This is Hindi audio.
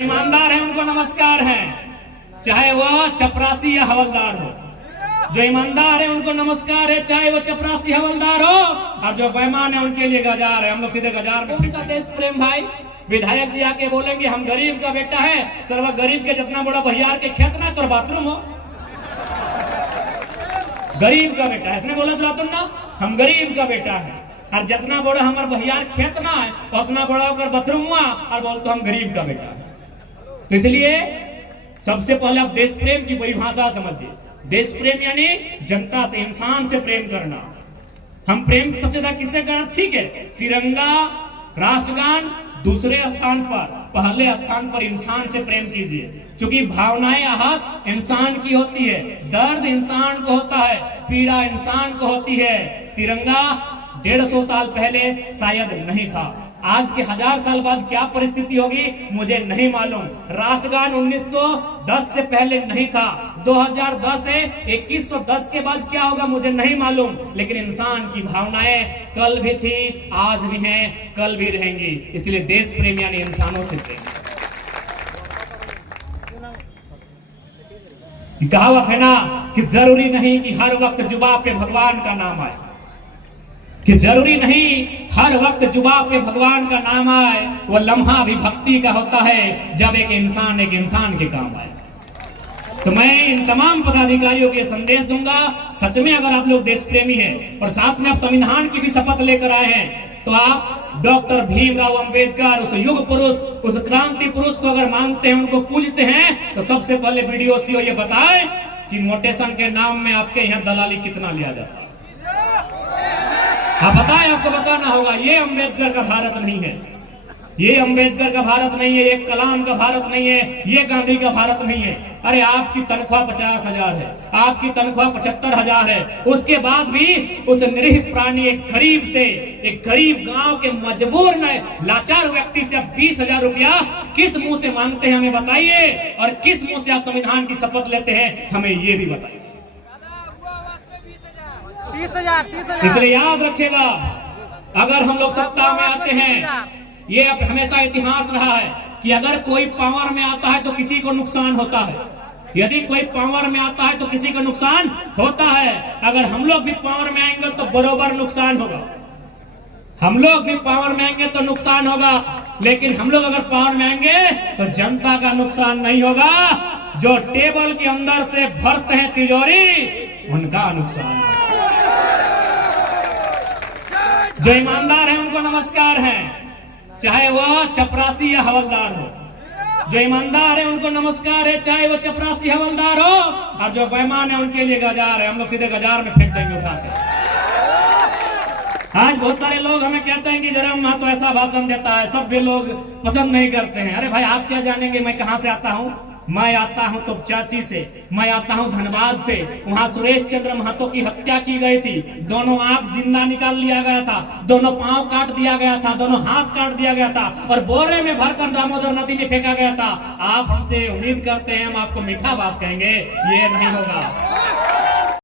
ईमानदार है उनको नमस्कार है, चाहे वह चपरासी या हवलदार हो। जो ईमानदार है उनको नमस्कार है, चाहे वो चपरासी हवलदार हो। और जो बेईमान है उनके लिए गजार है। हम लोग सीधे गजार में। कौन सा देश प्रेम भाई? विधायक जी आके बोलेंगे हम गरीब का बेटा है, सर्व गरीब के जितना बड़ा भैयार के खेत ना तो बाथरूम हो। गरीब का बेटा इसने बोला था तुम ना, हम गरीब का बेटा है और जितना बड़ा हमारे भैयार खेत ना है तो उतना बड़ा होकर बाथरूम हुआ और बोलते हम गरीब का बेटा है। तो इसलिए सबसे पहले आप देश प्रेम की परिभाषा समझिए। देश प्रेम यानी जनता से, इंसान से प्रेम करना। हम प्रेम सबसे ज्यादा किससे करना? ठीक है, तिरंगा, राष्ट्रगान दूसरे स्थान पर, पहले स्थान पर इंसान से प्रेम कीजिए। क्योंकि भावनाएं आहत इंसान की होती है, दर्द इंसान को होता है, पीड़ा इंसान को होती है। तिरंगा 150 साल पहले शायद नहीं था, आज के 1000 साल बाद क्या परिस्थिति होगी मुझे नहीं मालूम। राष्ट्रगान 1910 से पहले नहीं था, 2010 से 2110 के बाद क्या होगा मुझे नहीं मालूम। लेकिन इंसान की भावनाएं कल भी थी, आज भी हैं, कल भी रहेंगी। इसलिए देश प्रेम यानी इंसानों से प्रेम। कहावत है ना कि जरूरी नहीं कि हर वक्त जुबान पे भगवान का नाम आए, कि जरूरी नहीं हर वक्त जुबान पे भगवान का नाम आए। वो लम्हा भी भक्ति का होता है जब एक इंसान के काम आए। तो मैं इन तमाम पदाधिकारियों को संदेश दूंगा, सच में अगर आप लोग देश प्रेमी हैं और साथ में आप संविधान की भी शपथ लेकर आए हैं, तो आप डॉक्टर भीमराव अंबेडकर, उस युग पुरुष, उस क्रांति पुरुष को अगर मानते हैं, उनको पूजते हैं, तो सबसे पहले बीडीओ ये बताएं कि मोटेशन के नाम में आपके यहाँ दलाली कितना लिया जाता है। आप बताएं, आपको बताना होगा। ये अंबेडकर का भारत नहीं है, ये अंबेडकर का भारत नहीं है, ये कलाम का भारत नहीं है, ये गांधी का भारत नहीं है। अरे आपकी तनख्वाह 50,000 है, आपकी तनख्वाह 75,000 है, उसके बाद भी उस निरीह प्राणी, एक गरीब गांव के मजबूर लाचार व्यक्ति से आप 20,000 रुपया किस मुंह से मांगते हैं हमें बताइए, और किस मुंह से आप संविधान की शपथ लेते हैं हमें ये भी बताइए। 30,000 इसलिए याद रखिएगा, अगर हम लोग सत्ता में आते हैं, ये अब हमेशा इतिहास रहा है कि अगर कोई पावर में आता है तो किसी को नुकसान होता है। यदि कोई पावर में आता है तो किसी को नुकसान होता है। अगर हम लोग भी पावर में आएंगे तो बरोबर नुकसान होगा। हम लोग भी पावर में आएंगे तो नुकसान होगा, लेकिन हम लोग अगर पावर में आएंगे तो जनता का नुकसान नहीं होगा। जो टेबल के अंदर से भरते हैं तिजोरी, उनका नुकसान होगा। जो ईमानदार है उनको नमस्कार है, चाहे वह चपरासी या हवलदार हो। जो ईमानदार है उनको नमस्कार है, चाहे वो चपरासी हवलदार हो। और जो बेईमान है उनके लिए गजार है। हम लोग सीधे गजार में फेंक देंगे उठा के। आज बहुत सारे लोग हमें कहते हैं कि जयराम महतो ऐसा भाषण देता है, सब भी लोग पसंद नहीं करते हैं। अरे भाई, आप क्या जानेंगे मैं कहां से आता हूं? मैं आता हूं तो चाची से, मैं आता हूं धनबाद से। वहां सुरेश चंद्र महतो की हत्या की गई थी, दोनों आंख जिंदा निकाल लिया गया था, दोनों पांव काट दिया गया था, दोनों हाथ काट दिया गया था और बोरे में भरकर दामोदर नदी में फेंका गया था। आप हमसे उम्मीद करते हैं हम आपको मीठा बात कहेंगे, ये नहीं होगा।